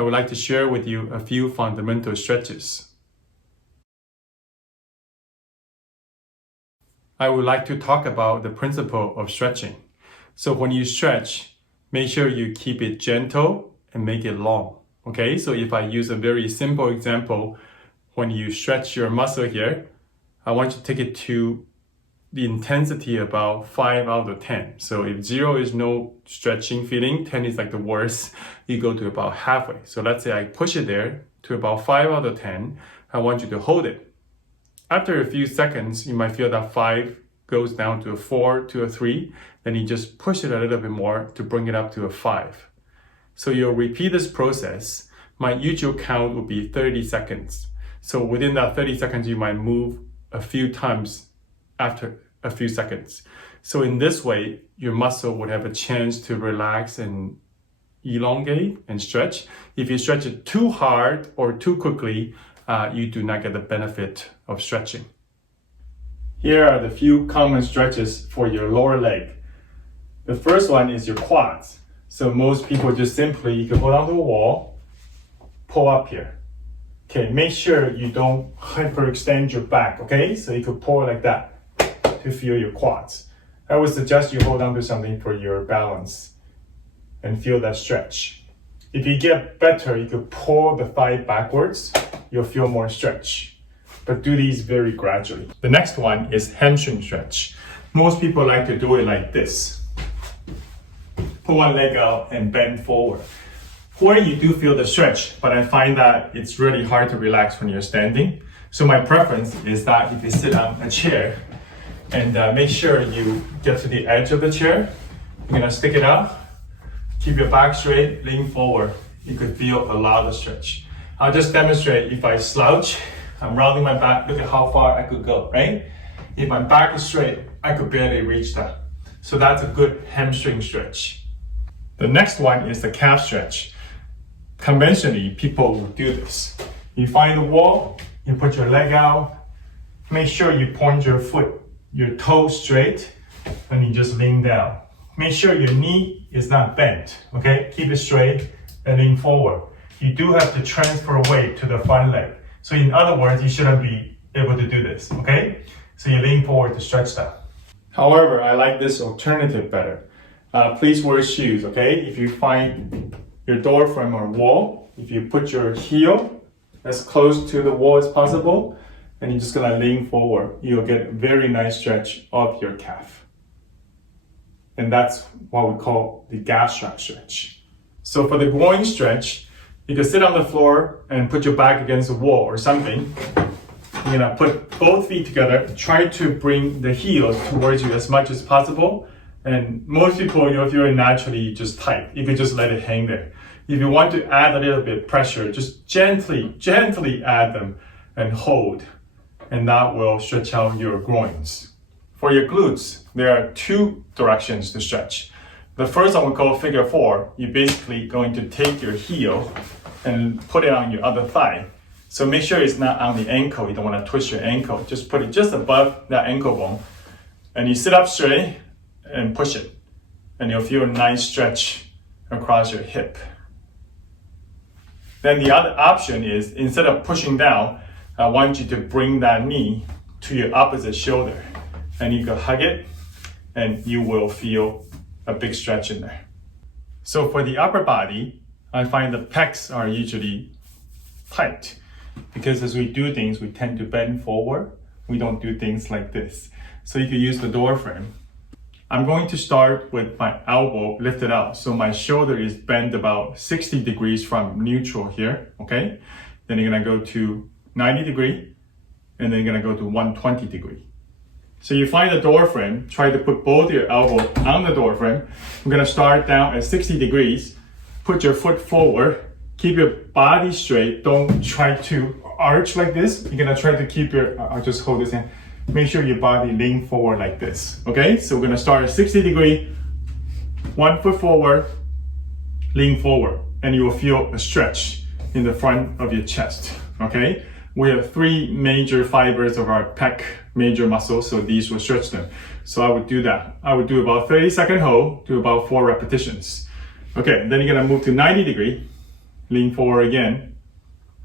I would like to share with you a few fundamental stretches. I would like to talk about the principle of stretching. So when you stretch, make sure you keep it gentle and make it long. Okay, so if I use a very simple example, when you stretch your muscle here, I want you to take it to the intensity about 5 out of 10. So if 0 is no stretching feeling, 10 is like the worst, you go to about halfway. So let's say I push it there to about 5 out of 10. I want you to hold it. After a few seconds, you might feel that 5 goes down to a 4, to a 3. Then you just push it a little bit more to bring it up to a 5. So you'll repeat this process. My usual count would be 30 seconds. So within that 30 seconds, you might move a few times after a few seconds. So in this way, your muscle would have a chance to relax and elongate and stretch. If you stretch it too hard or too quickly, you do not get the benefit of stretching. Here are the few common stretches for your lower leg. The first one is your quads. So most people just simply, you can hold onto a wall, pull up here. Okay, make sure you don't hyperextend your back, okay? So you could pull like that to feel your quads. I would suggest you hold on to something for your balance and feel that stretch. If you get better, you could pull the thigh backwards, you'll feel more stretch. But do these very gradually. The next one is hamstring stretch. Most people like to do it like this. Pull one leg out and bend forward. Where you do feel the stretch, but I find that it's really hard to relax when you're standing. So my preference is that if you sit on a chair and make sure you get to the edge of the chair, you're gonna stick it out, keep your back straight, lean forward. You could feel a lot of stretch. I'll just demonstrate. If I slouch, I'm rounding my back, look at how far I could go, right? If my back is straight, I could barely reach that. So that's a good hamstring stretch. The next one is the calf stretch. Conventionally, people will do this. You find a wall, you put your leg out, make sure you point your foot, your toe straight, and you just lean down. Make sure your knee is not bent, okay? Keep it straight and lean forward. You do have to transfer weight to the front leg. So in other words, you shouldn't be able to do this, okay? So you lean forward to stretch that. However, I like this alternative better. Please wear shoes, okay? If you find your door frame or wall, if you put your heel as close to the wall as possible, and you're just gonna lean forward, you'll get a very nice stretch of your calf. And that's what we call the gastroc stretch. So for the groin stretch, you can sit on the floor and put your back against a wall or something. You're gonna put both feet together, try to bring the heels towards you as much as possible. And most people, you'll feel it naturally just tight. You could just let it hang there. If you want to add a little bit of pressure, just gently add them and hold. And that will stretch out your groins. For your glutes, there are two directions to stretch. The first one we call figure 4. You're basically going to take your heel and put it on your other thigh. So make sure it's not on the ankle. You don't want to twist your ankle. Just put it just above that ankle bone. And you sit up straight and push it. And you'll feel a nice stretch across your hip. Then the other option is, instead of pushing down, I want you to bring that knee to your opposite shoulder. And you can hug it, and you will feel a big stretch in there. So for the upper body, I find the pecs are usually tight. Because as we do things, we tend to bend forward. We don't do things like this. So you can use the door frame. I'm going to start with my elbow lifted out. So my shoulder is bent about 60 degrees from neutral here, okay? Then you're gonna go to 90 degree, and then you're gonna go to 120 degree. So you find the door frame, try to put both your elbow on the door frame. I'm gonna start down at 60 degrees, put your foot forward, keep your body straight, don't try to arch like this. You're gonna try to keep I'll just hold this in. Make sure your body lean forward like this, okay? So we're gonna start at 60 degree, 1 foot forward, lean forward, and you will feel a stretch in the front of your chest, okay? We have 3 major fibers of our pec major muscles, so these will stretch them. So I would do that. I would do about 30-second hold, do about 4 repetitions. Okay, then you're gonna move to 90 degree, lean forward again,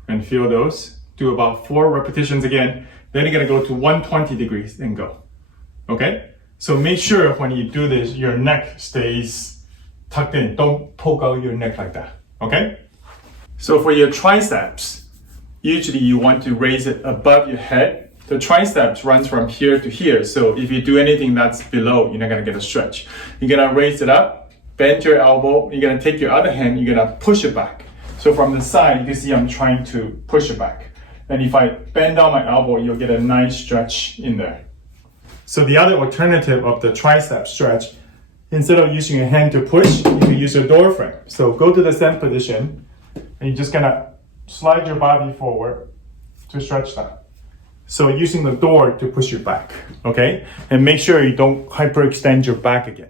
and feel those. Do about 4 repetitions again. Then you're gonna go to 120 degrees and go, okay? So make sure when you do this, your neck stays tucked in. Don't poke out your neck like that, okay? So for your triceps, usually you want to raise it above your head. The triceps runs from here to here. So if you do anything that's below, you're not gonna get a stretch. You're gonna raise it up, bend your elbow. You're gonna take your other hand, you're gonna push it back. So from the side, you can see I'm trying to push it back. And if I bend down my elbow, you'll get a nice stretch in there. So the other alternative of the tricep stretch, instead of using your hand to push, you can use your door frame. So go to the same position, and you're just gonna slide your body forward to stretch that. So using the door to push you back, okay? And make sure you don't hyperextend your back again.